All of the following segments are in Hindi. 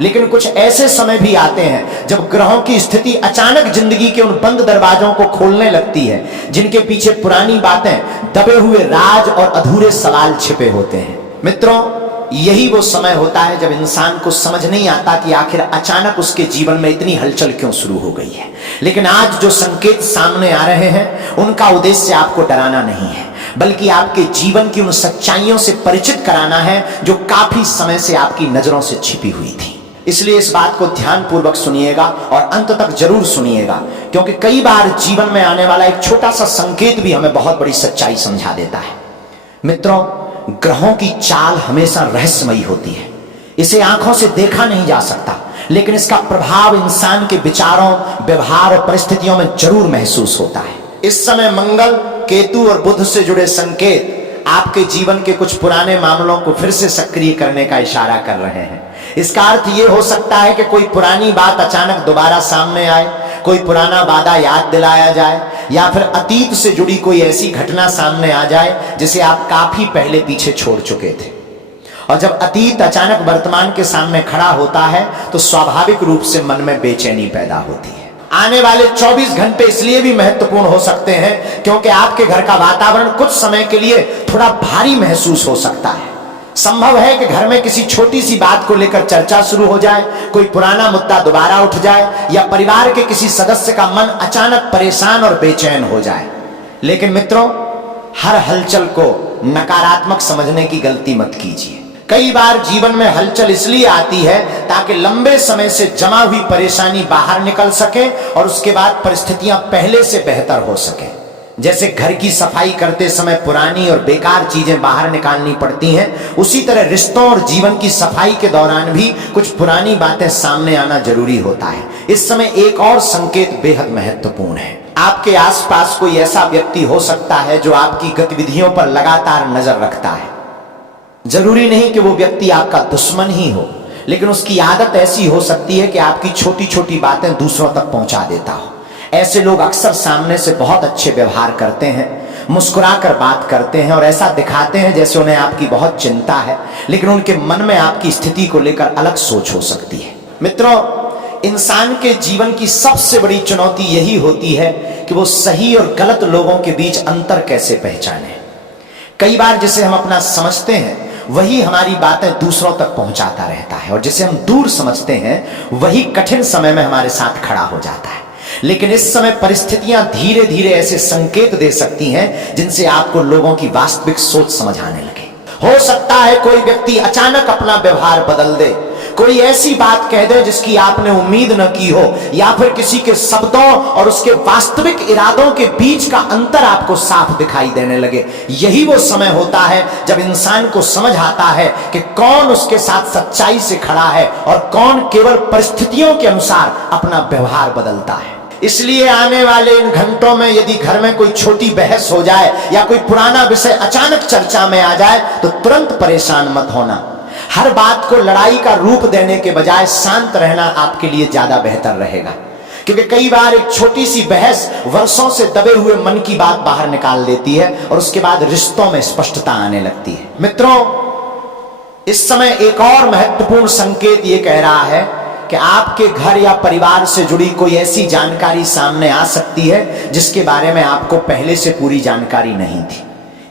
लेकिन कुछ ऐसे समय भी आते हैं जब ग्रहों की स्थिति अचानक जिंदगी के उन बंद दरवाजों को खोलने लगती है, जिनके पीछे पुरानी बातें, दबे हुए राज और अधूरे सवाल छिपे होते हैं। मित्रों, यही वो समय होता है जब इंसान को समझ नहीं आता कि आखिर अचानक उसके जीवन में इतनी हलचल क्यों शुरू हो गई है। लेकिन आज जो संकेत सामने आ रहे हैं, उनका उद्देश्य आपको डराना नहीं है, बल्कि आपके जीवन की उन सच्चाइयों से परिचित कराना है जो काफी समय से आपकी नजरों से छिपी हुई थी। इसलिए इस बात को ध्यानपूर्वक सुनिएगा और अंत तक जरूर सुनिएगा, क्योंकि कई बार जीवन में आने वाला एक छोटा सा संकेत भी हमें बहुत बड़ी सच्चाई समझा देता है। मित्रों, ग्रहों की चाल हमेशा रहस्यमयी होती है। इसे आंखों से देखा नहीं जा सकता, लेकिन इसका प्रभाव इंसान के विचारों, व्यवहार और परिस्थितियों में जरूर महसूस होता है। इस समय मंगल, केतु और बुध से जुड़े संकेत आपके जीवन के कुछ पुराने मामलों को फिर से सक्रिय करने का इशारा कर रहे हैं। इसका अर्थ यह हो सकता है कि कोई पुरानी बात अचानक दोबारा सामने आए, कोई पुराना वादा याद दिलाया जाए, या फिर अतीत से जुड़ी कोई ऐसी घटना सामने आ जाए जिसे आप काफी पहले पीछे छोड़ चुके थे। और जब अतीत अचानक वर्तमान के सामने खड़ा होता है तो स्वाभाविक रूप से मन में बेचैनी पैदा होती है। आने वाले 24 घंटे इसलिए भी महत्वपूर्ण हो सकते हैं क्योंकि आपके घर का वातावरण कुछ समय के लिए थोड़ा भारी महसूस हो सकता है। संभव है कि घर में किसी छोटी सी बात को लेकर चर्चा शुरू हो जाए, कोई पुराना मुद्दा दोबारा उठ जाए, या परिवार के किसी सदस्य का मन अचानक परेशान और बेचैन हो जाए। लेकिन मित्रों, हर हलचल को नकारात्मक समझने की गलती मत कीजिए। कई बार जीवन में हलचल इसलिए आती है ताकि लंबे समय से जमा हुई परेशानी बाहर निकल सके और उसके बाद परिस्थितियां पहले से बेहतर हो सके। जैसे घर की सफाई करते समय पुरानी और बेकार चीजें बाहर निकालनी पड़ती हैं, उसी तरह रिश्तों और जीवन की सफाई के दौरान भी कुछ पुरानी बातें सामने आना जरूरी होता है। इस समय एक और संकेत बेहद महत्वपूर्ण है। आपके आसपास कोई ऐसा व्यक्ति हो सकता है जो आपकी गतिविधियों पर लगातार नजर रखता है। जरूरी नहीं कि वो व्यक्ति आपका दुश्मन ही हो, लेकिन उसकी आदत ऐसी हो सकती है कि आपकी छोटी छोटी बातें दूसरों तक पहुंचा देता हो। ऐसे लोग अक्सर सामने से बहुत अच्छे व्यवहार करते हैं, मुस्कुराकर बात करते हैं और ऐसा दिखाते हैं जैसे उन्हें आपकी बहुत चिंता है, लेकिन उनके मन में आपकी स्थिति को लेकर अलग सोच हो सकती है। मित्रों, इंसान के जीवन की सबसे बड़ी चुनौती यही होती है कि वो सही और गलत लोगों के बीच अंतर कैसे पहचाने। कई बार जिसे हम अपना समझते हैं वही हमारी बातें दूसरों तक पहुंचाता रहता है, और जिसे हम दूर समझते हैं वही कठिन समय में हमारे साथ खड़ा हो जाता है। लेकिन इस समय परिस्थितियां धीरे धीरे ऐसे संकेत दे सकती हैं जिनसे आपको लोगों की वास्तविक सोच समझ आने लगे। हो सकता है कोई व्यक्ति अचानक अपना व्यवहार बदल दे, कोई ऐसी बात कह दे जिसकी आपने उम्मीद न की हो, या फिर किसी के शब्दों और उसके वास्तविक इरादों के बीच का अंतर आपको साफ दिखाई देने लगे। यही वो समय होता है जब इंसान को समझ आता है कि कौन उसके साथ सच्चाई से खड़ा है और कौन केवल परिस्थितियों के अनुसार अपना व्यवहार बदलता है। इसलिए आने वाले इन घंटों में यदि घर में कोई छोटी बहस हो जाए या कोई पुराना विषय अचानक चर्चा में आ जाए तो तुरंत परेशान मत होना। हर बात को लड़ाई का रूप देने के बजाय शांत रहना आपके लिए ज्यादा बेहतर रहेगा, क्योंकि कई बार एक छोटी सी बहस वर्षों से दबे हुए मन की बात बाहर निकाल देती है और उसके बाद रिश्तों में स्पष्टता आने लगती है। मित्रों, इस समय एक और महत्वपूर्ण संकेत ये कह रहा है कि आपके घर या परिवार से जुड़ी कोई ऐसी जानकारी सामने आ सकती है जिसके बारे में आपको पहले से पूरी जानकारी नहीं थी।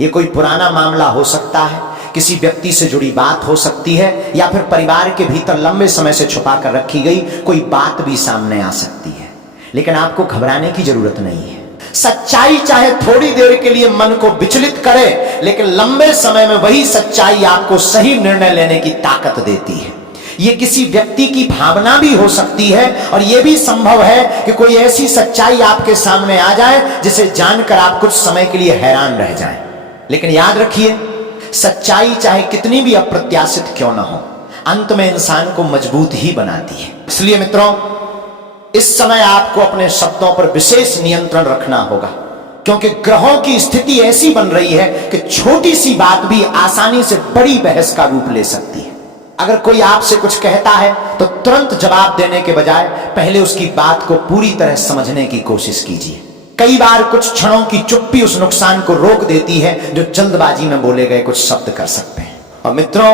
ये कोई पुराना मामला हो सकता है, किसी व्यक्ति से जुड़ी बात हो सकती है, या फिर परिवार के भीतर लंबे समय से छुपा कर रखी गई कोई बात भी सामने आ सकती है। लेकिन आपको घबराने की जरूरत नहीं है। सच्चाई चाहे थोड़ी देर के लिए मन को विचलित करे, लेकिन लंबे समय में वही सच्चाई आपको सही निर्णय लेने की ताकत देती है। ये किसी व्यक्ति की भावना भी हो सकती है, और यह भी संभव है कि कोई ऐसी सच्चाई आपके सामने आ जाए जिसे जानकर आप कुछ समय के लिए हैरान रह जाएं। लेकिन याद रखिए, सच्चाई चाहे कितनी भी अप्रत्याशित क्यों ना हो, अंत में इंसान को मजबूत ही बनाती है। इसलिए मित्रों, इस समय आपको अपने शब्दों पर विशेष नियंत्रण रखना होगा, क्योंकि ग्रहों की स्थिति ऐसी बन रही है कि छोटी सी बात भी आसानी से बड़ी बहस का रूप ले सकती है। अगर कोई आपसे कुछ कहता है तो तुरंत जवाब देने के बजाय पहले उसकी बात को पूरी तरह समझने की कोशिश कीजिए। कई बार कुछ क्षणों की चुप्पी उस नुकसान को रोक देती है जो जल्दबाजी में बोले गए कुछ शब्द कर सकते हैं। और मित्रों,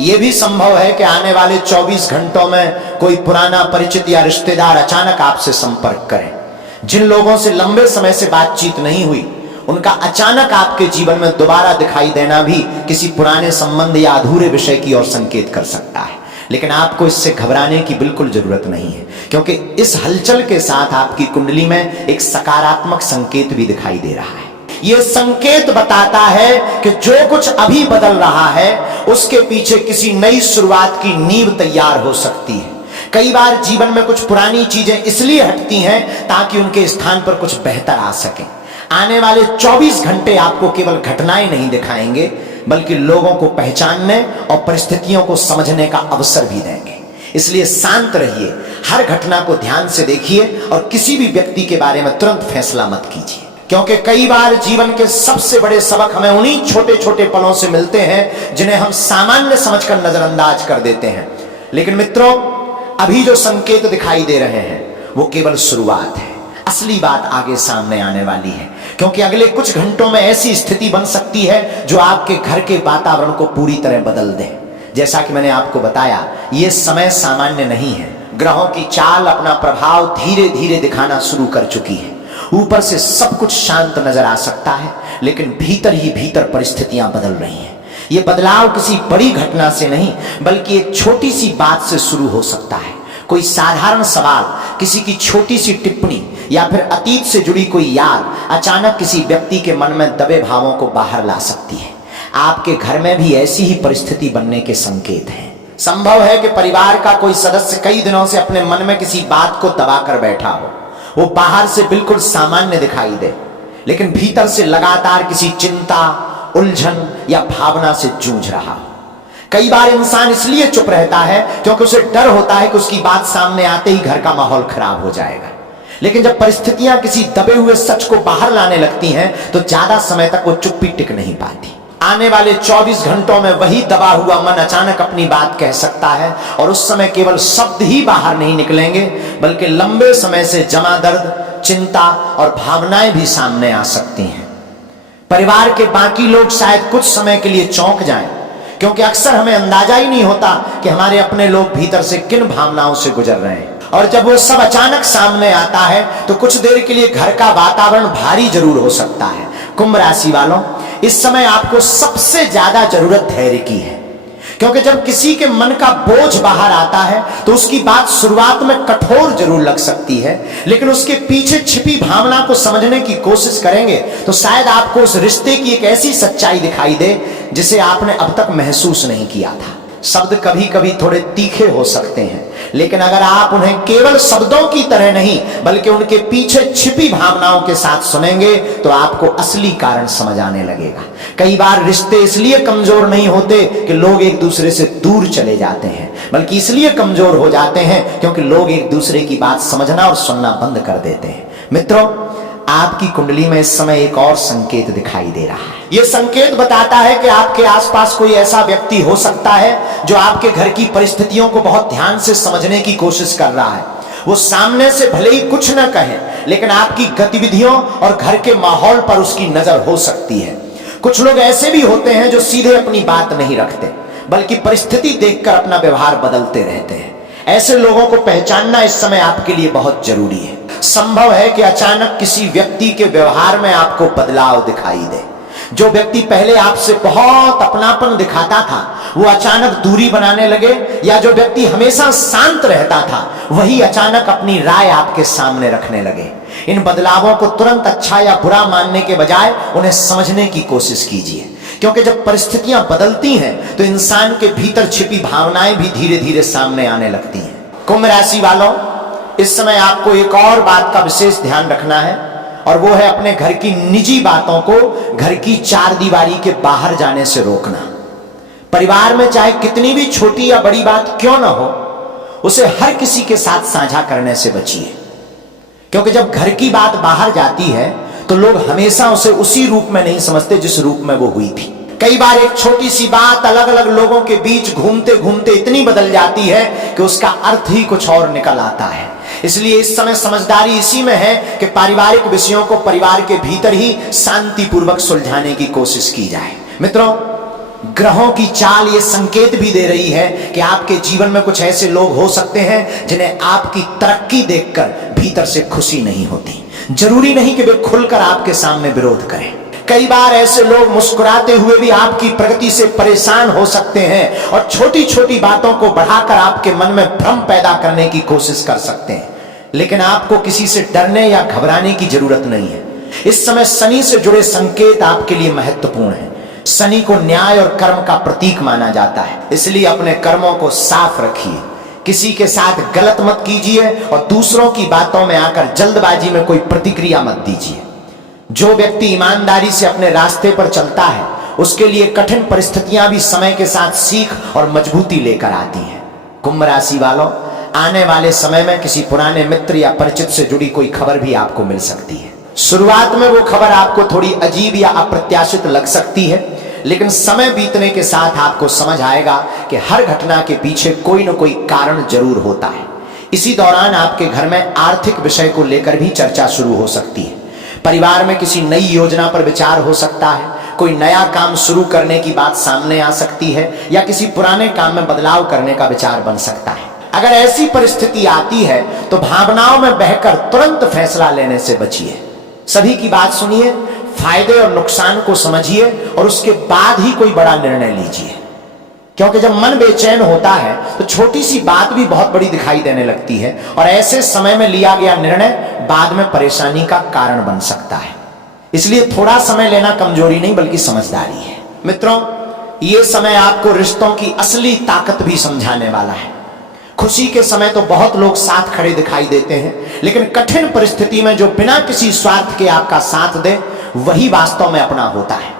यह भी संभव है कि आने वाले 24 घंटों में कोई पुराना परिचित या रिश्तेदार अचानक आपसे संपर्क करें। जिन लोगों से लंबे समय से बातचीत नहीं हुई, उनका अचानक आपके जीवन में दोबारा दिखाई देना भी किसी पुराने संबंध या अधूरे विषय की ओर संकेत कर सकता है। लेकिन आपको इससे घबराने की बिल्कुल जरूरत नहीं है, क्योंकि इस हलचल के साथ आपकी कुंडली में एक सकारात्मक संकेत भी दिखाई दे रहा है। यह संकेत बताता है कि जो कुछ अभी बदल रहा है उसके पीछे किसी नई शुरुआत की नींव तैयार हो सकती है। कई बार जीवन में कुछ पुरानी चीजें इसलिए हटती हैं ताकि उनके स्थान पर कुछ बेहतर आ सके। आने वाले 24 घंटे आपको केवल घटनाएं नहीं दिखाएंगे, बल्कि लोगों को पहचानने और परिस्थितियों को समझने का अवसर भी देंगे। इसलिए शांत रहिए, हर घटना को ध्यान से देखिए और किसी भी व्यक्ति के बारे में तुरंत फैसला मत कीजिए, क्योंकि कई बार जीवन के सबसे बड़े सबक हमें उन्हीं छोटे छोटे पलों से मिलते हैं जिन्हें हम सामान्य समझकर नजरअंदाज कर देते हैं। लेकिन मित्रों, अभी जो संकेत दिखाई दे रहे हैं वो केवल शुरुआत है। असली बात आगे सामने आने वाली है, क्योंकि अगले कुछ घंटों में ऐसी स्थिति बन सकती है जो आपके घर के वातावरण को पूरी तरह बदल दे। जैसा कि मैंने आपको बताया, यह समय सामान्य नहीं है। ग्रहों की चाल अपना प्रभाव धीरे धीरे दिखाना शुरू कर चुकी है। ऊपर से सब कुछ शांत नजर आ सकता है, लेकिन भीतर ही भीतर परिस्थितियां बदल रही हैं। यह बदलाव किसी बड़ी घटना से नहीं, बल्कि एक छोटी सी बात से शुरू हो सकता है। कोई साधारण सवाल, किसी की छोटी सी टिप्पणी या फिर अतीत से जुड़ी कोई याद अचानक किसी व्यक्ति के मन में दबे भावों को बाहर ला सकती है। आपके घर में भी ऐसी ही परिस्थिति बनने के संकेत हैं। संभव है कि परिवार का कोई सदस्य कई दिनों से अपने मन में किसी बात को दबा कर बैठा हो। वो बाहर से बिल्कुल सामान्य दिखाई दे, लेकिन भीतर से लगातार किसी चिंता, उलझन या भावना से जूझ रहा हो। कई बार इंसान इसलिए चुप रहता है क्योंकि उसे डर होता है कि उसकी बात सामने आते ही घर का माहौल खराब हो जाएगा। लेकिन जब परिस्थितियां किसी दबे हुए सच को बाहर लाने लगती हैं, तो ज्यादा समय तक वो चुप्पी टिक नहीं पाती। आने वाले 24 घंटों में वही दबा हुआ मन अचानक अपनी बात कह सकता है, और उस समय केवल शब्द ही बाहर नहीं निकलेंगे, बल्कि लंबे समय से जमा दर्द, चिंता और भावनाएं भी सामने आ सकती हैं। परिवार के बाकी लोग शायद कुछ समय के लिए चौंक जाएं, क्योंकि अक्सर हमें अंदाजा ही नहीं होता कि हमारे अपने लोग भीतर से किन भावनाओं से गुजर रहे हैं। और जब वो सब अचानक सामने आता है तो कुछ देर के लिए घर का वातावरण भारी जरूर हो सकता है। कुंभ राशि वालों, इस समय आपको सबसे ज्यादा जरूरत धैर्य की है, क्योंकि जब किसी के मन का बोझ बाहर आता है तो उसकी बात शुरुआत में कठोर जरूर लग सकती है, लेकिन उसके पीछे छिपी भावना को समझने की कोशिश करेंगे तो शायद आपको उस रिश्ते की एक ऐसी सच्चाई दिखाई दे जिसे आपने अब तक महसूस नहीं किया था। शब्द कभी कभी थोड़े तीखे हो सकते हैं, लेकिन अगर आप उन्हें केवल शब्दों की तरह नहीं बल्कि उनके पीछे छिपी भावनाओं के साथ सुनेंगे तो आपको असली कारण समझ आने लगेगा। कई बार रिश्ते इसलिए कमजोर नहीं होते कि लोग एक दूसरे से दूर चले जाते हैं, बल्कि इसलिए कमजोर हो जाते हैं क्योंकि लोग एक दूसरे की बात समझना और सुनना बंद कर देते हैं। मित्रों, आपकी कुंडली में इस समय एक और संकेत दिखाई दे रहा है। यह संकेत बताता है कि आपके आसपास कोई ऐसा व्यक्ति हो सकता है जो आपके घर की परिस्थितियों को बहुत ध्यान से समझने की कोशिश कर रहा है। वो सामने से भले ही कुछ न कहे, लेकिन आपकी गतिविधियों और घर के माहौल पर उसकी नजर हो सकती है। कुछ लोग ऐसे भी होते हैं जो सीधे अपनी बात नहीं रखते, बल्कि परिस्थिति देखकर अपना व्यवहार बदलते रहते हैं। ऐसे लोगों को पहचानना इस समय आपके लिए बहुत जरूरी है। संभव है कि अचानक किसी व्यक्ति के व्यवहार में आपको बदलाव दिखाई दे। जो व्यक्ति पहले आपसे बहुत अपनापन दिखाता था वो अचानक दूरी बनाने लगे, या जो व्यक्ति हमेशा शांत रहता था वही अचानक अपनी राय आपके सामने रखने लगे। इन बदलावों को तुरंत अच्छा या बुरा मानने के बजाय उन्हें समझने की कोशिश कीजिए, क्योंकि जब परिस्थितियां बदलती हैं तो इंसान के भीतर छिपी भावनाएं भी धीरे धीरे सामने आने लगती हैं। कुंभ राशि वालों, इस समय आपको एक और बात का विशेष ध्यान रखना है, और वो है अपने घर की निजी बातों को घर की चार दीवारी के बाहर जाने से रोकना। परिवार में चाहे कितनी भी छोटी या बड़ी बात क्यों ना हो, उसे हर किसी के साथ साझा करने से बचिए, क्योंकि जब घर की बात बाहर जाती है तो लोग हमेशा उसे उसी रूप में नहीं समझते जिस रूप में वो हुई थी। कई बार एक छोटी सी बात अलग अलग लोगों के बीच घूमते घूमते इतनी बदल जाती है कि उसका अर्थ ही कुछ और निकल आता है। इसलिए इस समय समझदारी इसी में है कि पारिवारिक विषयों को परिवार के भीतर ही शांतिपूर्वक सुलझाने की कोशिश की जाए। मित्रों, ग्रहों की चाल ये संकेत भी दे रही है कि आपके जीवन में कुछ ऐसे लोग हो सकते हैं जिन्हें आपकी तरक्की देखकर भीतर से खुशी नहीं होती। जरूरी नहीं कि वे खुलकर आपके सामने विरोध करें। कई बार ऐसे लोग मुस्कुराते हुए भी आपकी प्रगति से परेशान हो सकते हैं और छोटी छोटी बातों को बढ़ाकर आपके मन में भ्रम पैदा करने की कोशिश कर सकते हैं। लेकिन आपको किसी से डरने या घबराने की जरूरत नहीं है। इस समय शनि से जुड़े संकेत आपके लिए महत्वपूर्ण है। शनि को न्याय और कर्म का प्रतीक माना जाता है, इसलिए अपने कर्मों को साफ रखिए, किसी के साथ गलत मत कीजिए और दूसरों की बातों में आकर जल्दबाजी में कोई प्रतिक्रिया मत दीजिए। जो व्यक्ति ईमानदारी से अपने रास्ते पर चलता है उसके लिए कठिन परिस्थितियां भी समय के साथ सीख और मजबूती लेकर आती हैं। कुंभ राशि वालों, आने वाले समय में किसी पुराने मित्र या परिचित से जुड़ी कोई खबर भी आपको मिल सकती है। शुरुआत में वो खबर आपको थोड़ी अजीब या अप्रत्याशित लग सकती है, लेकिन समय बीतने के साथ आपको समझ आएगा कि हर घटना के पीछे कोई न कोई कारण जरूर होता है। इसी दौरान आपके घर में आर्थिक विषय को लेकर भी चर्चा शुरू हो सकती है। परिवार में किसी नई योजना पर विचार हो सकता है, कोई नया काम शुरू करने की बात सामने आ सकती है या किसी पुराने काम में बदलाव करने का विचार बन सकता है। अगर ऐसी परिस्थिति आती है तो भावनाओं में बहकर तुरंत फैसला लेने से बचिए। सभी की बात सुनिए, फायदे और नुकसान को समझिए और उसके बाद ही कोई बड़ा निर्णय लीजिए, क्योंकि जब मन बेचैन होता है तो छोटी सी बात भी बहुत बड़ी दिखाई देने लगती है और ऐसे समय में लिया गया निर्णय बाद में परेशानी का कारण बन सकता है। इसलिए थोड़ा समय लेना कमजोरी नहीं बल्कि समझदारी है। मित्रों, ये समय आपको रिश्तों की असली ताकत भी समझाने वाला है। खुशी के समय तो बहुत लोग साथ खड़े दिखाई देते हैं, लेकिन कठिन परिस्थिति में जो बिना किसी स्वार्थ के आपका साथ दे वही वास्तव में अपना होता है।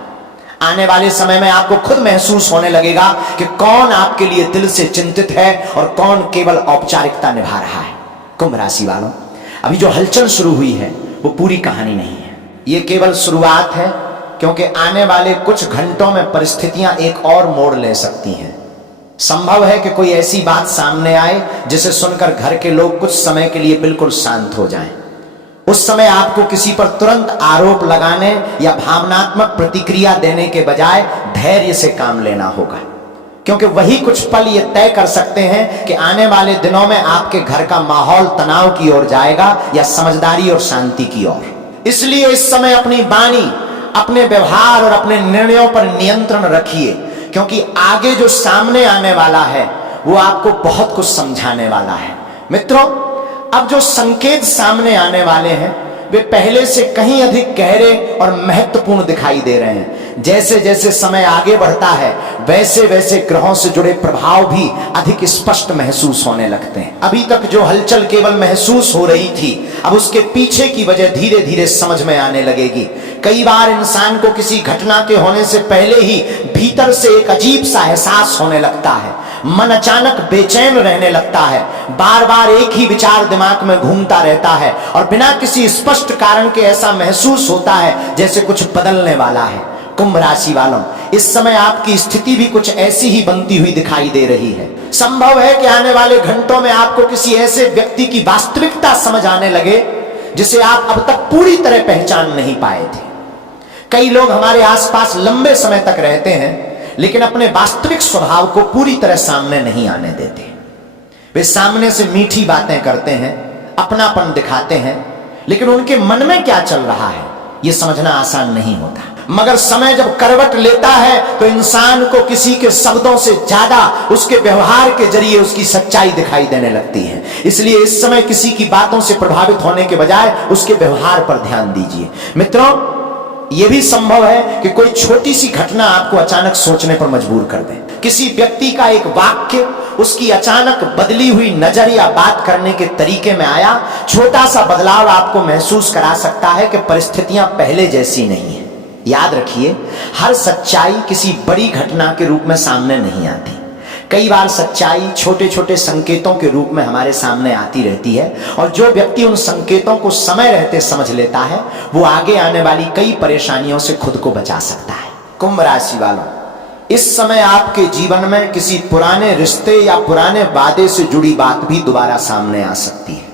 आने वाले समय में आपको खुद महसूस होने लगेगा कि कौन आपके लिए दिल से चिंतित है और कौन केवल औपचारिकता निभा रहा है। कुंभ राशि वालों, अभी जो हलचल शुरू हुई है वो पूरी कहानी नहीं है, ये केवल शुरुआत है, क्योंकि आने वाले कुछ घंटों में परिस्थितियां एक और मोड़ ले सकती हैं। संभव है कि कोई ऐसी बात सामने आए जिसे सुनकर घर के लोग कुछ समय के लिए बिल्कुल शांत हो जाएं। उस समय आपको किसी पर तुरंत आरोप लगाने या भावनात्मक प्रतिक्रिया देने के बजाय धैर्य से काम लेना होगा, क्योंकि वही कुछ पल ये तय कर सकते हैं कि आने वाले दिनों में आपके घर का माहौल तनाव की ओर जाएगा या समझदारी और शांति की ओर। इसलिए इस समय अपनी वाणी, अपने व्यवहार और अपने निर्णयों पर नियंत्रण रखिए, क्योंकि आगे जो सामने आने वाला है वो आपको बहुत कुछ समझाने वाला है। मित्रों, अब जो संकेत सामने आने वाले हैं वे पहले से कहीं अधिक गहरे और महत्वपूर्ण दिखाई दे रहे हैं। जैसे जैसे समय आगे बढ़ता है वैसे वैसे ग्रहों से जुड़े प्रभाव भी अधिक स्पष्ट महसूस होने लगते हैं। अभी तक जो हलचल केवल महसूस हो रही थी, अब उसके पीछे की वजह धीरे धीरे समझ में आने लगेगी। कई बार इंसान को किसी घटना के होने से पहले ही भीतर से एक अजीब सा एहसास होने लगता है, मन अचानक बेचैन रहने लगता है, बार बार एक ही विचार दिमाग में घूमता रहता है और बिना किसी स्पष्ट कारण के ऐसा महसूस होता है जैसे कुछ बदलने वाला है। कुंभ राशि वालों, इस समय आपकी स्थिति भी कुछ ऐसी ही बनती हुई दिखाई दे रही है। संभव है कि आने वाले घंटों में आपको किसी ऐसे व्यक्ति की वास्तविकता समझ आने लगे जिसे आप अब तक पूरी तरह पहचान नहीं पाए थे। कई लोग हमारे आसपास लंबे समय तक रहते हैं लेकिन अपने वास्तविक स्वभाव को पूरी तरह सामने नहीं आने देते। वे सामने से मीठी बातें करते हैं, अपनापन दिखाते हैं, लेकिन उनके मन में क्या चल रहा है यह समझना आसान नहीं होता। मगर समय जब करवट लेता है तो इंसान को किसी के शब्दों से ज्यादा उसके व्यवहार के जरिए उसकी सच्चाई दिखाई देने लगती है। इसलिए इस समय किसी की बातों से प्रभावित होने के बजाय उसके व्यवहार पर ध्यान दीजिए। मित्रों, यह भी संभव है कि कोई छोटी सी घटना आपको अचानक सोचने पर मजबूर कर दे। किसी व्यक्ति का एक वाक्य, उसकी अचानक बदली हुई नजर या बात करने के तरीके में आया छोटा सा बदलाव आपको महसूस करा सकता है कि परिस्थितियां पहले जैसी नहीं है। याद रखिए, हर सच्चाई किसी बड़ी घटना के रूप में सामने नहीं आती। कई बार सच्चाई छोटे छोटे संकेतों के रूप में हमारे सामने आती रहती है और जो व्यक्ति उन संकेतों को समय रहते समझ लेता है वो आगे आने वाली कई परेशानियों से खुद को बचा सकता है। कुंभ राशि वालों, इस समय आपके जीवन में किसी पुराने रिश्ते या पुराने वादे से जुड़ी बात भी दोबारा सामने आ सकती है।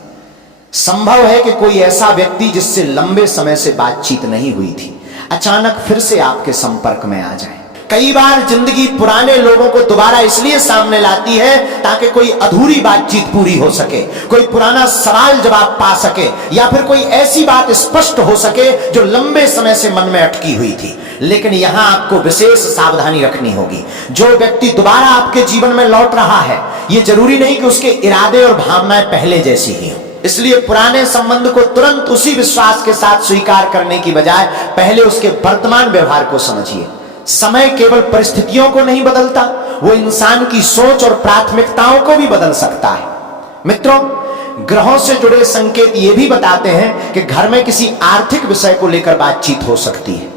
संभव है कि कोई ऐसा व्यक्ति जिससे लंबे समय से बातचीत नहीं हुई थी अचानक फिर से आपके संपर्क में आ जाए। कई बार जिंदगी पुराने लोगों को दोबारा इसलिए सामने लाती है ताकि कोई अधूरी बातचीत पूरी हो सके, कोई पुराना सवाल जवाब पा सके, या फिर कोई ऐसी बात स्पष्ट हो सके जो लंबे समय से मन में अटकी हुई थी। लेकिन यहां आपको विशेष सावधानी रखनी होगी। जो व्यक्ति दोबारा आपके जीवन में लौट रहा है, यह जरूरी नहीं कि उसके इरादे और भावनाएं पहले जैसी ही हो। इसलिए पुराने संबंध को तुरंत उसी विश्वास के साथ स्वीकार करने की बजाय पहले उसके वर्तमान व्यवहार को समझिए। समय केवल परिस्थितियों को नहीं बदलता, वो इंसान की सोच और प्राथमिकताओं को भी बदल सकता है। मित्रों, ग्रहों से जुड़े संकेत ये भी बताते हैं कि घर में किसी आर्थिक विषय को लेकर बातचीत हो सकती है।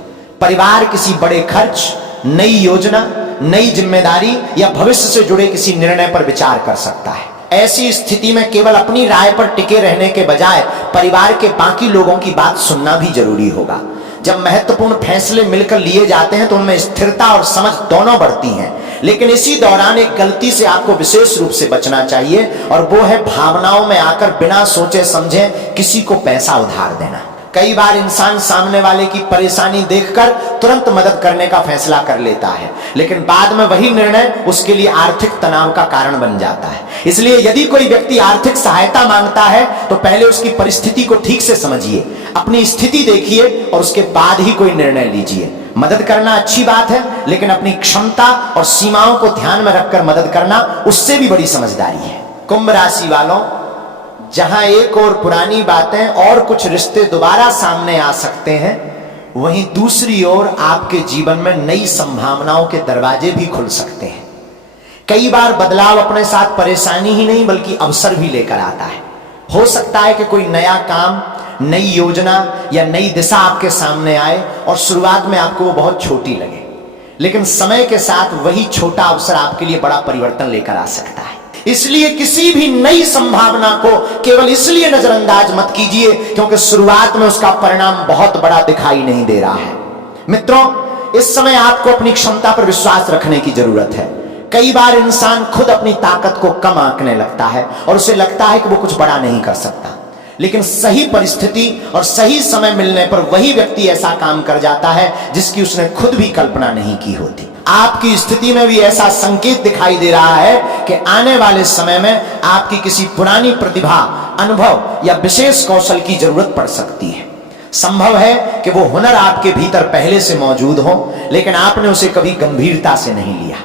परिवार किसी बड़े खर्च, नई योजना, नई जिम्मेदारी या भविष्य से जुड़े किसी निर्णय पर विचार कर सकता है। ऐसी स्थिति में केवल अपनी राय पर टिके रहने के बजाय परिवार के बाकी लोगों की बात सुनना भी जरूरी होगा। जब महत्वपूर्ण फैसले मिलकर लिए जाते हैं तो उनमें स्थिरता और समझ दोनों बढ़ती हैं, लेकिन इसी दौरान एक गलती से आपको विशेष रूप से बचना चाहिए, और वो है भावनाओं में आकर बिना सोचे समझे किसी को पैसा उधार देना। कई बार इंसान सामने वाले की परेशानी देखकर तुरंत मदद करने का फैसला कर लेता है, लेकिन बाद में वही निर्णय उसके लिए आर्थिक तनाव का कारण बन जाता है। इसलिए यदि कोई व्यक्ति आर्थिक सहायता मांगता है तो पहले उसकी परिस्थिति को ठीक से समझिए, अपनी स्थिति देखिए और उसके बाद ही कोई निर्णय लीजिए। मदद करना अच्छी बात है, लेकिन अपनी क्षमता और सीमाओं को ध्यान में रखकर मदद करना उससे भी बड़ी समझदारी है। कुंभ राशि वालों, जहां एक और पुरानी बातें और कुछ रिश्ते दोबारा सामने आ सकते हैं, वहीं दूसरी ओर आपके जीवन में नई संभावनाओं के दरवाजे भी खुल सकते हैं। कई बार बदलाव अपने साथ परेशानी ही नहीं बल्कि अवसर भी लेकर आता है। हो सकता है कि कोई नया काम, नई योजना या नई दिशा आपके सामने आए और शुरुआत में आपको वो बहुत छोटी लगे, लेकिन समय के साथ वही छोटा अवसर आपके लिए बड़ा परिवर्तन लेकर आ सकता है। इसलिए किसी भी नई संभावना को केवल इसलिए नजरअंदाज मत कीजिए क्योंकि शुरुआत में उसका परिणाम बहुत बड़ा दिखाई नहीं दे रहा है। मित्रों, इस समय आपको अपनी क्षमता पर विश्वास रखने की जरूरत है। कई बार इंसान खुद अपनी ताकत को कम आंकने लगता है और उसे लगता है कि वो कुछ बड़ा नहीं कर सकता, लेकिन सही परिस्थिति और सही समय मिलने पर वही व्यक्ति ऐसा काम कर जाता है जिसकी उसने खुद भी कल्पना नहीं की होती। आपकी स्थिति में भी ऐसा संकेत दिखाई दे रहा है कि आने वाले समय में आपकी किसी पुरानी प्रतिभा, अनुभव या विशेष कौशल की जरूरत पड़ सकती है। संभव है कि वो हुनर आपके भीतर पहले से मौजूद हो, लेकिन आपने उसे कभी गंभीरता से नहीं लिया।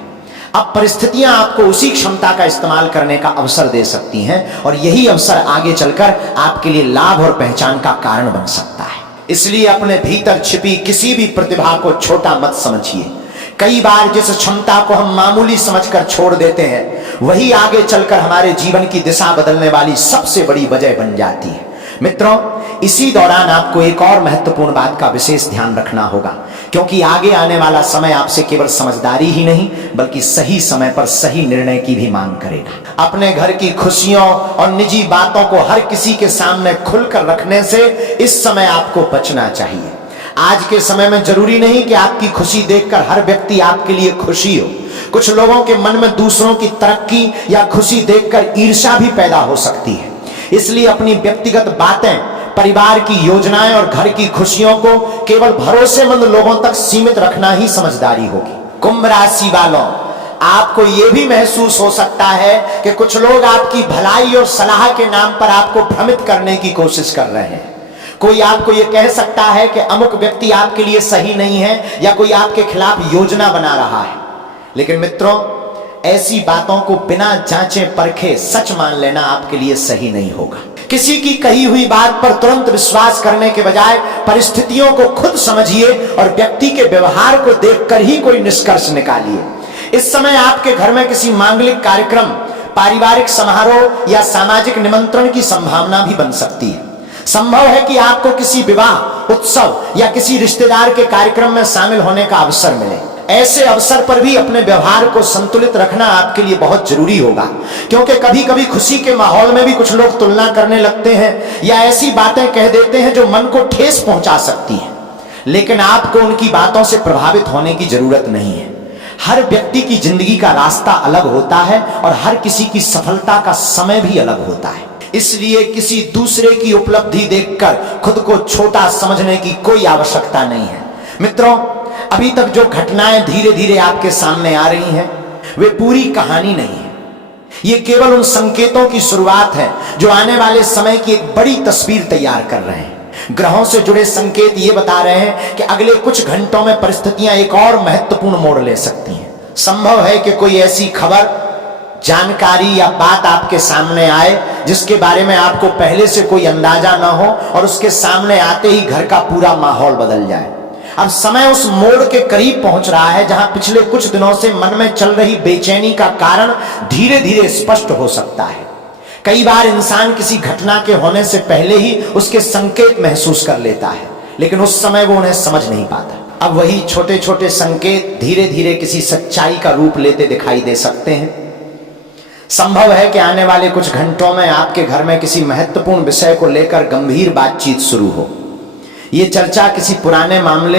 अब परिस्थितियां आपको उसी क्षमता का इस्तेमाल करने का अवसर दे सकती हैं, और यही अवसर आगे चलकर आपके लिए लाभ और पहचान का कारण बन सकता है। इसलिए अपने भीतर छिपी किसी भी प्रतिभा को छोटा मत समझिए। कई बार जिस क्षमता को हम मामूली समझकर छोड़ देते हैं, वही आगे चलकर हमारे जीवन की दिशा बदलने वाली सबसे बड़ी वजह बन जाती है। मित्रों, इसी दौरान आपको एक और महत्वपूर्ण बात का विशेष ध्यान रखना होगा, क्योंकि आगे आने वाला समय आपसे केवल समझदारी ही नहीं बल्कि सही समय पर सही निर्णय की भी मांग करेगा। अपने घर की खुशियों और निजी बातों को हर किसी के सामने खुलकर रखने से इस समय आपको बचना चाहिए। आज के समय में जरूरी नहीं कि आपकी खुशी देखकर हर व्यक्ति आपके लिए खुशी हो। कुछ लोगों के मन में दूसरों की तरक्की या खुशी देखकर ईर्ष्या भी पैदा हो सकती है। इसलिए अपनी व्यक्तिगत बातें, परिवार की योजनाएं और घर की खुशियों को केवल भरोसेमंद लोगों तक सीमित रखना ही समझदारी होगी। कुंभ राशि वालों, आपको यह भी महसूस हो सकता है कि कुछ लोग आपकी भलाई और सलाह के नाम पर आपको भ्रमित करने की कोशिश कर रहे हैं। कोई आपको यह कह सकता है कि अमुक व्यक्ति आपके लिए सही नहीं है, या कोई आपके खिलाफ योजना बना रहा है। लेकिन मित्रों, ऐसी बातों को बिना जांचे परखे सच मान लेना आपके लिए सही नहीं होगा। किसी की कही हुई बात पर तुरंत विश्वास करने के बजाय परिस्थितियों को खुद समझिए और व्यक्ति के व्यवहार को देखकर ही कोई निष्कर्ष निकालिए। इस समय आपके घर में किसी मांगलिक कार्यक्रम, पारिवारिक समारोह या सामाजिक निमंत्रण की संभावना भी बन सकती है। संभव है कि आपको किसी विवाह, उत्सव या किसी रिश्तेदार के कार्यक्रम में शामिल होने का अवसर मिले। ऐसे अवसर पर भी अपने व्यवहार को संतुलित रखना आपके लिए बहुत जरूरी होगा, क्योंकि कभी कभी खुशी के माहौल में भी कुछ लोग तुलना करने लगते हैं या ऐसी बातें कह देते हैं जो मन को ठेस पहुंचा सकती हैं। लेकिन आपको उनकी बातों से प्रभावित होने की जरूरत नहीं है। हर व्यक्ति की जिंदगी का रास्ता अलग होता है और हर किसी की सफलता का समय भी अलग होता है। इसलिए किसी दूसरे की उपलब्धि देखकर खुद को छोटा समझने की कोई आवश्यकता नहीं है। मित्रों, अभी तक जो घटनाएं धीरे धीरे आपके सामने आ रही हैं वे पूरी कहानी नहीं है। ये केवल उन संकेतों की शुरुआत है जो आने वाले समय की एक बड़ी तस्वीर तैयार कर रहे हैं। ग्रहों से जुड़े संकेत ये बता रहे हैं कि अगले कुछ घंटों में परिस्थितियां एक और महत्वपूर्ण मोड़ ले सकती हैं। संभव है कि कोई ऐसी खबर, जानकारी या बात आपके सामने आए जिसके बारे में आपको पहले से कोई अंदाजा ना हो और उसके सामने आते ही घर का पूरा माहौल बदल जाए। अब समय उस मोड़ के करीब पहुंच रहा है जहां पिछले कुछ दिनों से मन में चल रही बेचैनी का कारण धीरे धीरे स्पष्ट हो सकता है। कई बार इंसान किसी घटना के होने से पहले ही उसके संकेत महसूस कर लेता है, लेकिन उस समय वो उन्हें समझ नहीं पाता। अब वही छोटे छोटे संकेत धीरे धीरे किसी सच्चाई का रूप लेते दिखाई दे सकते हैं। संभव है कि आने वाले कुछ घंटों में आपके घर में किसी महत्वपूर्ण विषय को लेकर गंभीर बातचीत शुरू हो। ये चर्चा किसी पुराने मामले,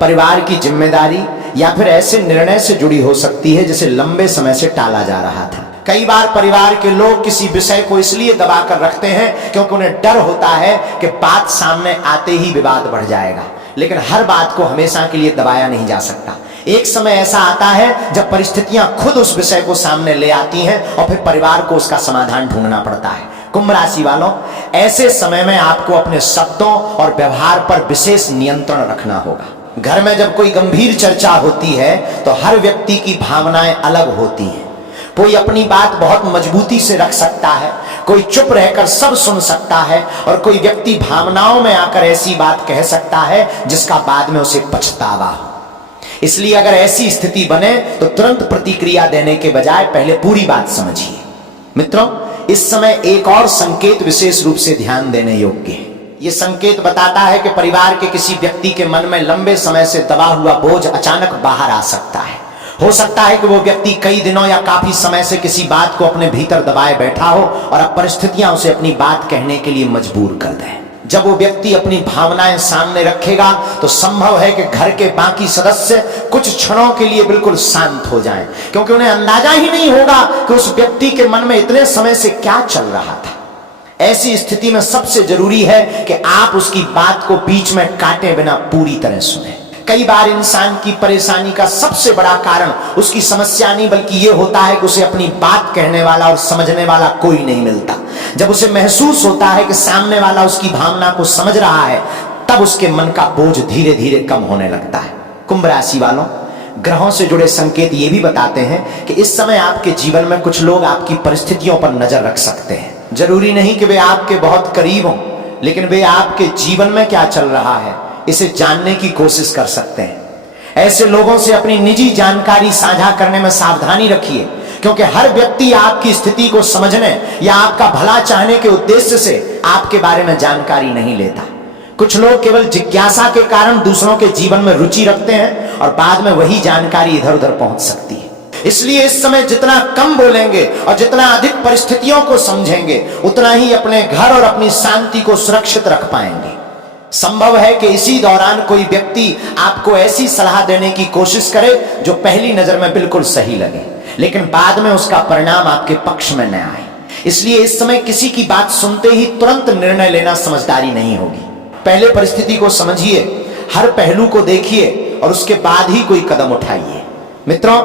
परिवार की जिम्मेदारी या फिर ऐसे निर्णय से जुड़ी हो सकती है जिसे लंबे समय से टाला जा रहा था। कई बार परिवार के लोग किसी विषय को इसलिए दबाकर रखते हैं क्योंकि उन्हें डर होता है कि बात सामने आते ही विवाद बढ़ जाएगा, लेकिन हर बात को हमेशा के लिए दबाया नहीं जा सकता। एक समय ऐसा आता है जब परिस्थितियां खुद उस विषय को सामने ले आती हैं और फिर परिवार को उसका समाधान ढूंढना पड़ता है। कुंभ राशि वालों, ऐसे समय में आपको अपने शब्दों और व्यवहार पर विशेष नियंत्रण रखना होगा। घर में जब कोई गंभीर चर्चा होती है तो हर व्यक्ति की भावनाएं अलग होती हैं। कोई अपनी बात बहुत मजबूती से रख सकता है, कोई चुप रहकर सब सुन सकता है और कोई व्यक्ति भावनाओं में आकर ऐसी बात कह सकता है जिसका बाद में उसे पछतावा हो। इसलिए अगर ऐसी स्थिति बने तो तुरंत प्रतिक्रिया देने के बजाय पहले पूरी बात समझिए। मित्रों, इस समय एक और संकेत विशेष रूप से ध्यान देने योग्य है। यह संकेत बताता है कि परिवार के किसी व्यक्ति के मन में लंबे समय से दबा हुआ बोझ अचानक बाहर आ सकता है। हो सकता है कि वो व्यक्ति कई दिनों या काफी समय से किसी बात को अपने भीतर दबाए बैठा हो और अब परिस्थितियां उसे अपनी बात कहने के लिए मजबूर कर दें। जब वो व्यक्ति अपनी भावनाएं सामने रखेगा तो संभव है कि घर के बाकी सदस्य कुछ क्षणों के लिए बिल्कुल शांत हो जाएं, क्योंकि उन्हें अंदाजा ही नहीं होगा कि उस व्यक्ति के मन में इतने समय से क्या चल रहा था। ऐसी स्थिति में सबसे जरूरी है कि आप उसकी बात को बीच में काटे बिना पूरी तरह सुनें। कई बार इंसान की परेशानी का सबसे बड़ा कारण उसकी समस्या नहीं बल्कि यह होता है कि उसे अपनी बात कहने वाला और समझने वाला कोई नहीं मिलता। जब उसे महसूस होता है कि सामने वाला उसकी भावना को समझ रहा है, तब उसके मन का बोझ धीरे धीरे कम होने लगता है। कुंभ राशि वालों, ग्रहों से जुड़े संकेत ये भी बताते हैं कि इस समय आपके जीवन में कुछ लोग आपकी परिस्थितियों पर नजर रख सकते हैं। जरूरी नहीं कि वे आपके बहुत करीब हों, लेकिन वे आपके जीवन में क्या चल रहा है इसे जानने की कोशिश कर सकते हैं। ऐसे लोगों से अपनी निजी जानकारी साझा करने में सावधानी रखिए, क्योंकि हर व्यक्ति आपकी स्थिति को समझने या आपका भला चाहने के उद्देश्य से आपके बारे में जानकारी नहीं लेता। कुछ लोग केवल जिज्ञासा के कारण दूसरों के जीवन में रुचि रखते हैं और बाद में वही जानकारी इधर उधर पहुंच सकती है। इसलिए इस समय जितना कम बोलेंगे और जितना अधिक परिस्थितियों को समझेंगे, उतना ही अपने घर और अपनी शांति को सुरक्षित रख पाएंगे। संभव है कि इसी दौरान कोई व्यक्ति आपको ऐसी सलाह देने की कोशिश करे जो पहली नजर में बिल्कुल सही लगे, लेकिन बाद में उसका परिणाम आपके पक्ष में न आए। इसलिए इस समय किसी की बात सुनते ही तुरंत निर्णय लेना समझदारी नहीं होगी। पहले परिस्थिति को समझिए, हर पहलू को देखिए और उसके बाद ही कोई कदम उठाइए। मित्रों,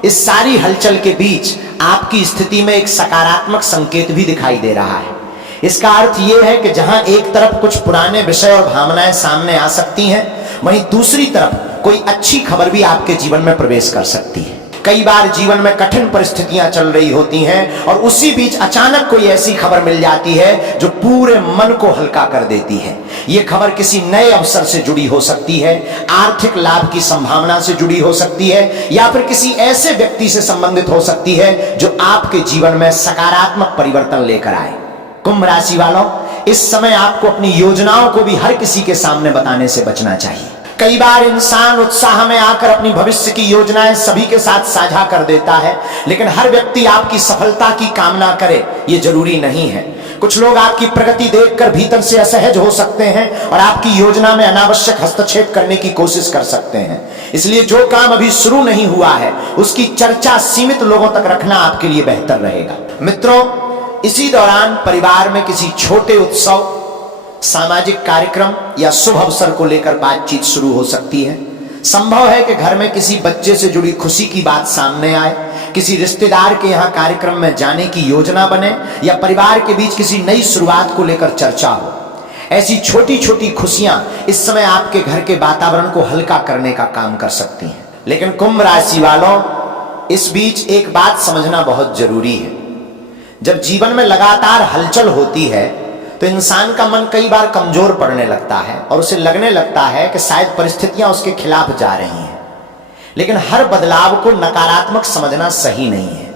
इस सारी हलचल के बीच आपकी स्थिति में एक सकारात्मक संकेत भी दिखाई दे रहा है। इसका अर्थ यह है कि जहां एक तरफ कुछ पुराने विषय और भावनाएं सामने आ सकती हैं, वहीं दूसरी तरफ कोई अच्छी खबर भी आपके जीवन में प्रवेश कर सकती है। कई बार जीवन में कठिन परिस्थितियां चल रही होती हैं और उसी बीच अचानक कोई ऐसी खबर मिल जाती है जो पूरे मन को हल्का कर देती है। यह खबर किसी नए अवसर से जुड़ी हो सकती है, आर्थिक लाभ की संभावना से जुड़ी हो सकती है या फिर किसी ऐसे व्यक्ति से संबंधित हो सकती है जो आपके जीवन में सकारात्मक परिवर्तन लेकर आए। कुंभ राशि वालों, इस समय आपको अपनी योजनाओं को भी हर किसी के सामने बताने से बचना चाहिए। कई बार इंसान उत्साह में आकर अपनी भविष्य की योजनाएं सभी के साथ साझा कर देता है, लेकिन हर व्यक्ति आपकी सफलता की कामना करे ये जरूरी नहीं है। कुछ लोग आपकी प्रगति देखकर भीतर से असहज हो सकते हैं और आपकी योजना में अनावश्यक हस्तक्षेप करने की कोशिश कर सकते हैं। इसलिए जो काम अभी शुरू नहीं हुआ है उसकी चर्चा सीमित लोगों तक रखना आपके लिए बेहतर रहेगा। मित्रों, इसी दौरान परिवार में किसी छोटे उत्सव, सामाजिक कार्यक्रम या शुभ अवसर को लेकर बातचीत शुरू हो सकती है। संभव है कि घर में किसी बच्चे से जुड़ी खुशी की बात सामने आए, किसी रिश्तेदार के यहाँ कार्यक्रम में जाने की योजना बने, या परिवार के बीच किसी नई शुरुआत को लेकर चर्चा हो। ऐसी छोटी छोटी खुशियां इस समय आपके घर के वातावरण को हल्का करने का काम कर सकती हैं। लेकिन कुंभ राशि वालों, इस बीच एक बात समझना बहुत जरूरी है। जब जीवन में लगातार हलचल होती है तो इंसान का मन कई बार कमजोर पड़ने लगता है और उसे लगने लगता है कि शायद परिस्थितियां उसके खिलाफ जा रही हैं। लेकिन हर बदलाव को नकारात्मक समझना सही नहीं है।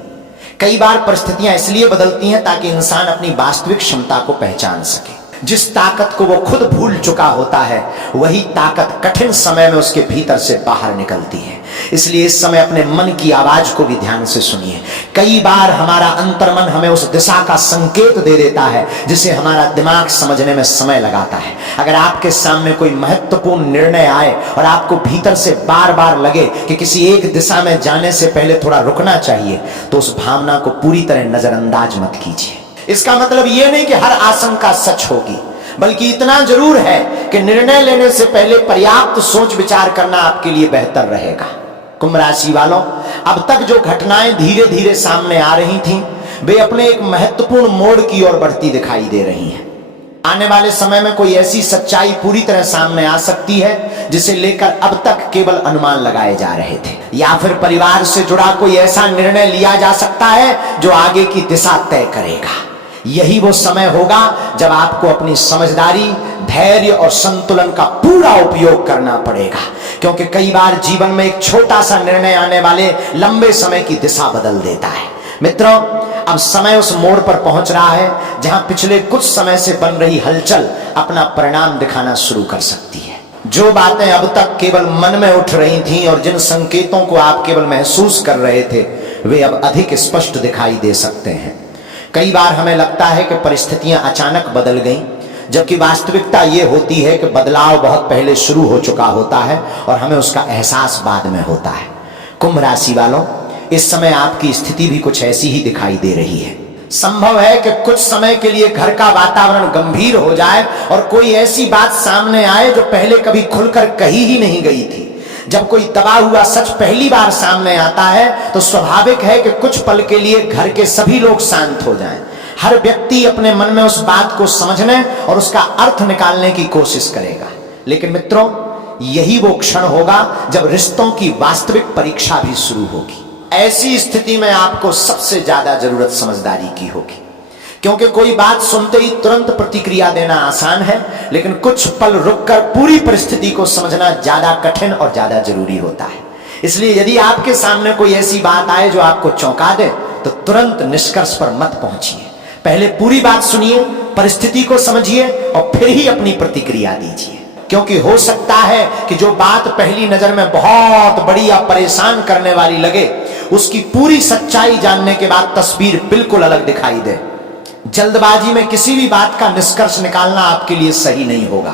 कई बार परिस्थितियां इसलिए बदलती हैं ताकि इंसान अपनी वास्तविक क्षमता को पहचान सके। जिस ताकत को वो खुद भूल चुका होता है, वही ताकत कठिन समय में उसके भीतर से बाहर निकलती है। इसलिए इस समय अपने मन की आवाज को भी ध्यान से सुनिए। कई बार हमारा अंतर्मन हमें उस दिशा का संकेत दे देता है जिसे हमारा दिमाग समझने में समय लगाता है। अगर आपके सामने कोई महत्वपूर्ण निर्णय आए और आपको भीतर से बार बार लगे कि किसी एक दिशा में जाने से पहले थोड़ा रुकना चाहिए, तो उस भावना को पूरी तरह नजरअंदाज मत कीजिए। इसका मतलब यह नहीं कि हर आशंका सच होगी, बल्कि इतना जरूर है कि निर्णय लेने से पहले पर्याप्त सोच विचार करना आपके लिए बेहतर रहेगा। कुंभ राशि वालों, अब तक जो घटनाएं धीरे धीरे सामने आ रही थीं, वे अपने एक महत्वपूर्ण मोड़ की ओर बढ़ती दिखाई दे रही हैं। आने वाले समय में कोई ऐसी सच्चाई पूरी तरह सामने आ सकती है जिसे लेकर अब तक केवल अनुमान लगाए जा रहे थे, या फिर परिवार से जुड़ा कोई ऐसा निर्णय लिया जा सकता है जो आगे की दिशा तय करेगा। यही वो समय होगा जब आपको अपनी समझदारी, धैर्य और संतुलन का पूरा उपयोग करना पड़ेगा, क्योंकि कई बार जीवन में एक छोटा सा निर्णय आने वाले लंबे समय की दिशा बदल देता है। मित्रों, अब समय उस मोड़ पर पहुंच रहा है जहां पिछले कुछ समय से बन रही हलचल अपना परिणाम दिखाना शुरू कर सकती है। जो बातें अब तक केवल मन में उठ रही थीं और जिन संकेतों को आप केवल महसूस कर रहे थे, वे अब अधिक स्पष्ट दिखाई दे सकते हैं। कई बार हमें लगता है कि परिस्थितियां अचानक बदल गईं, जबकि वास्तविकता ये होती है कि बदलाव बहुत पहले शुरू हो चुका होता है और हमें उसका एहसास बाद में होता है। कुंभ राशि वालों, इस समय आपकी स्थिति भी कुछ ऐसी ही दिखाई दे रही है। संभव है कि कुछ समय के लिए घर का वातावरण गंभीर हो जाए और कोई ऐसी बात सामने आए जो पहले कभी खुलकर कही ही नहीं गई थी। जब कोई दबा हुआ सच पहली बार सामने आता है तो स्वाभाविक है कि कुछ पल के लिए घर के सभी लोग शांत हो जाएं। हर व्यक्ति अपने मन में उस बात को समझने और उसका अर्थ निकालने की कोशिश करेगा। लेकिन मित्रों, यही वो क्षण होगा जब रिश्तों की वास्तविक परीक्षा भी शुरू होगी। ऐसी स्थिति में आपको सबसे ज्यादा जरूरत समझदारी की होगी, क्योंकि कोई बात सुनते ही तुरंत प्रतिक्रिया देना आसान है, लेकिन कुछ पल रुककर पूरी परिस्थिति को समझना ज्यादा कठिन और ज्यादा जरूरी होता है। इसलिए यदि आपके सामने कोई ऐसी बात आए जो आपको चौंका दे, तो तुरंत निष्कर्ष पर मत पहुंचिए। पहले पूरी बात सुनिए, परिस्थिति को समझिए और फिर ही अपनी प्रतिक्रिया दीजिए, क्योंकि हो सकता है कि जो बात पहली नजर में बहुत बड़ी या परेशान करने वाली लगे, उसकी पूरी सच्चाई जानने के बाद तस्वीर बिल्कुल अलग दिखाई दे। जल्दबाजी में किसी भी बात का निष्कर्ष निकालना आपके लिए सही नहीं होगा।